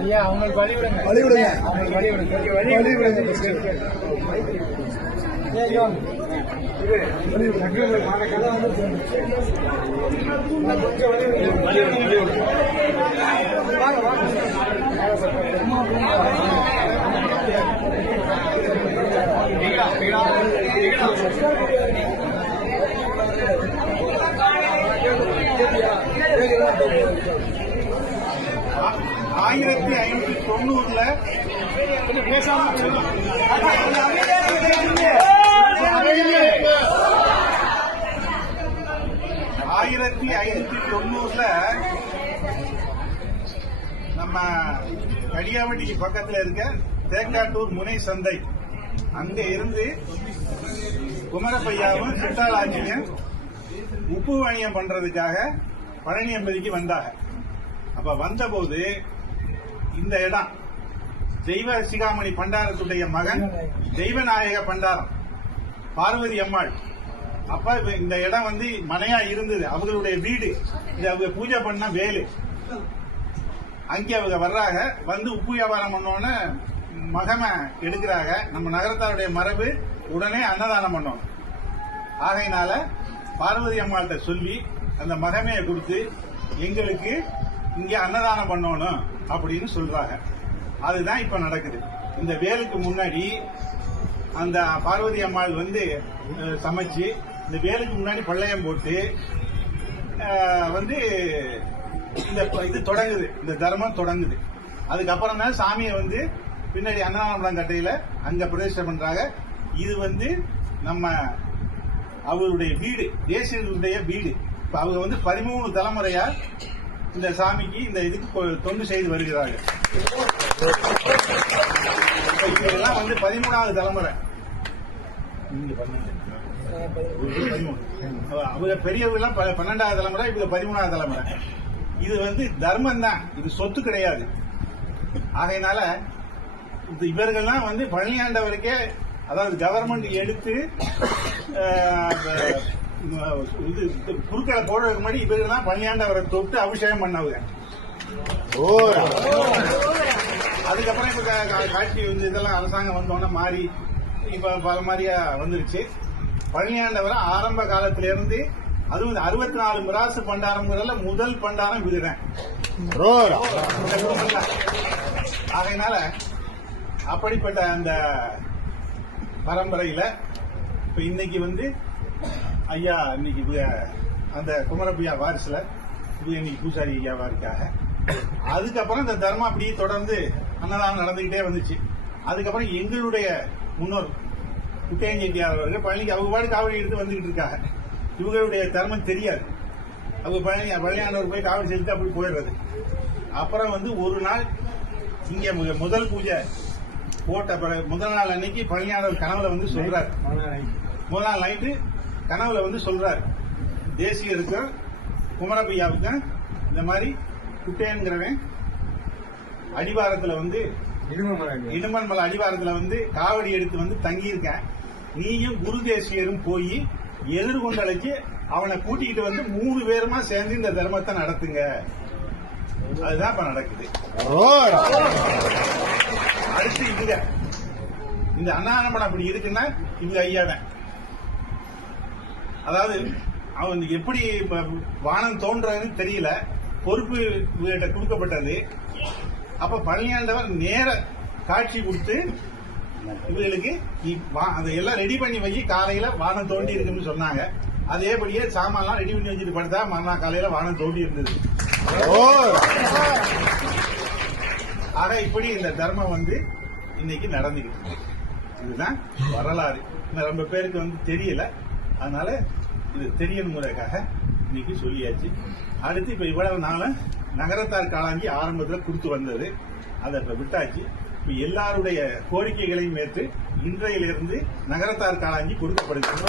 ஐயா அவங்களுக்கு வழி விடுங்க வழி விடுங்க. அவங்களுக்கு வழி விடுங்க வழி விடுங்க first. ஆயிரத்தி ஐநூத்தி தொண்ணூறுல ஆயிரத்தி ஐநூத்தி தொண்ணூறுல நம்ம கடியாவட்டிக்கு பக்கத்துல இருக்க தேக்காட்டூர் முனை சந்தை. அங்க இருந்து குமரப்பையாவும் சிட்டாலாச்சியும் உப்பு வாணியம் பண்றதுக்காக பழனியம்பதிக்கு வந்தாங்க. அப்ப வந்தபோது இந்த இடம் தெய்வ சிகாமணி பண்டாரத்துடைய மகன் தெய்வநாயக பண்டாரம் பார்வதி அம்மாள். அப்ப இந்த இடம் வந்து மனையா இருந்தது. அவங்களுடைய வீடு. இது அவங்க பூஜை பண்ண வேலு. அங்கே அவங்க வர்றாங்க. வந்து உப்பு வியாபாரம் பண்ணோன்னு மகமை எடுக்கிறாங்க. நம்ம நகரத்தாருடைய மரபு உடனே அன்னதானம் பண்ணோம். ஆகையினால பார்வதி அம்மாள்கிட்ட சொல்லி அந்த மகமையை கொடுத்து எங்களுக்கு இங்க அன்னதானம் பண்ணணும் அப்படின்னு சொல்றாங்க. அதுதான் இப்ப நடக்குது. இந்த வேலுக்கு முன்னாடி அந்த பார்வதி அம்மாள் வந்து சமைச்சு இந்த வேலுக்கு முன்னாடி பள்ளையம் போட்டு வந்து இந்த இது தொடங்குது. இந்த தர்மம் தொடங்குது. அதுக்கப்புறம் தான் சாமியை வந்து பின்னாடி அன்னதானம் கட்டையில அங்க பிரதிஷ்டை பண்றாங்க. இது வந்து நம்ம அவருடைய வீடு தேசியனுடைய வீடு. இப்ப அவங்க வந்து பதிமூணு தலைமுறையா இந்த சாமிக்கு இந்த இதுக்கு தொண்டு செய்து வருகிறார்கள். இப்ப வந்து பதிமூணாவது தலைமுறை. அவங்க பெரியவங்கெல்லாம் ப- பன்னெண்டாவது தலைமுறை இவங்க பதிமூணாவது தலைமுறை. இது வந்து தர்மம் தான் இது சொத்து கிடையாது. ஆகையினால இந்த இவர்கள்லாம் வந்து பழனியாண்டவருக்கே அதாவது கவர்மெண்ட் எடுத்து இது குறுக்களை போடுறதுக்கு முன்னாடி இவர்கள் தான் பழனியாண்டவரை தொட்டு அபிஷேகம் பண்ணவங்க அதுக்கப்புறம் இப்ப காட்சி வந்து இதெல்லாம் அரசாங்கம் வந்தோடனே மாறி இப்ப பல மாதிரியா வந்துருச்சு. பழனியாண்டவரை ஆரம்ப காலத்துல இருந்து அதுவும் அறுபத்தி நாலு மிராசு பண்டாரங்கிறதுல முதல் பண்டாரம் இதுதான். ஆகையினால அப்படிப்பட்ட அந்த பரம்பரையில இப்ப இன்னைக்கு வந்து ஐயா இன்னைக்கு அந்த குமரப்பையா வாரிசுல இவங்க இன்னைக்கு பூசாரி ஐயாவா இருக்காங்க. அதுக்கப்புறம் இந்த தர்மம் அப்படியே தொடர்ந்து அன்னதானம் நடந்துகிட்டே வந்துச்சு. அதுக்கப்புறம் எங்களுடைய முன்னோர் குட்டையன் செட்டியார் அவர்கள் பழனிக்கு அவங்க பாடு காவடி எடுத்து வந்துகிட்டு இருக்காங்க. இவங்களுடைய தர்மம் தெரியாது. அவங்க பழனி பழனியாண்டவர் போய் காவடி செலுத்தி அப்படி போயிடுறது. அப்புறம் வந்து ஒரு நாள் இங்க முதல் பூஜை போட்ட பிறகு முதல் நாள் அன்னைக்கு பழனியாண்டவர் கனவுல வந்து சொல்றாரு. முதல் நாள் நைட்டு கனவுல வந்து சொல்றாரு. தேசியருக்கும் குமரப்பையாவுக்கும் இந்த மாதிரி குட்டையன்கிறவன் அடிவாரத்துல வந்து இடுமன் மலை அடிவாரத்துல வந்து காவடி எடுத்து வந்து தங்கியிருக்கேன். நீயும் குரு தேசியரும் போய் எதிர்கொண்டலைக்கு அவனை கூட்டிக்கிட்டு வந்து மூணு பேருமா சேர்ந்து இந்த தர்மத்தை நடத்துங்க. அதுதான் இப்ப நடக்குது. அடுத்து இவங்க இந்த அண்ணாநம்படம் அப்படி இருக்குன்னா இவங்க ஐயா தான் அதாவது அவன் எப்படி வானம் தோன்றதுன்னு தெரியல. பொறுப்பு இவர்கிட்ட கொடுக்கப்பட்டது. அப்ப பழனியாண்டவர் நேர காட்சி கொடுத்து வா- அதை எல்லாம் ரெடி பண்ணி வை காலையில வானம் தோண்டி இருக்குன்னு சொன்னாங்க. அதேபடியே சாமான்லாம் ரெடி பண்ணி வச்சுட்டு படுத்தா மறுநாள் காலையில வானம் தோண்டி இருந்தது. ஆக இப்படி இந்த தர்மம் வந்து இன்னைக்கு நடந்துகிட்டு இருக்கு. இதுதான் வரலாறு. ரொம்ப பேருக்கு வந்து தெரியல. அதனால இது தெரியணும் முறைக்காக இன்னைக்கு சொல்லியாச்சு. அடுத்து இப்ப இவ்வளவு நாளும் நகரத்தார் காலாங்கி ஆரம்பத்தில் கொடுத்து வந்தது. அதை இப்ப விட்டாச்சு. இப்ப எல்லாருடைய கோரிக்கைகளையும் ஏற்று இன்றையிலிருந்து நகரத்தார் காலாங்கி கொடுக்கப்படுகிறது.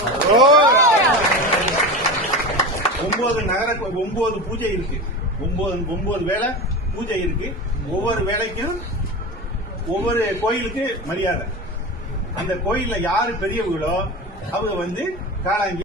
ஒன்பது நகர ஒன்பது பூஜை இருக்கு. ஒன்பது ஒன்பது வேளை பூஜை இருக்கு. ஒவ்வொரு வேலைக்கும் ஒவ்வொரு கோயிலுக்கு மரியாதை. அந்த கோயில்ல யாரு பெரியவங்களோ அவங்க வந்து காலாங்கி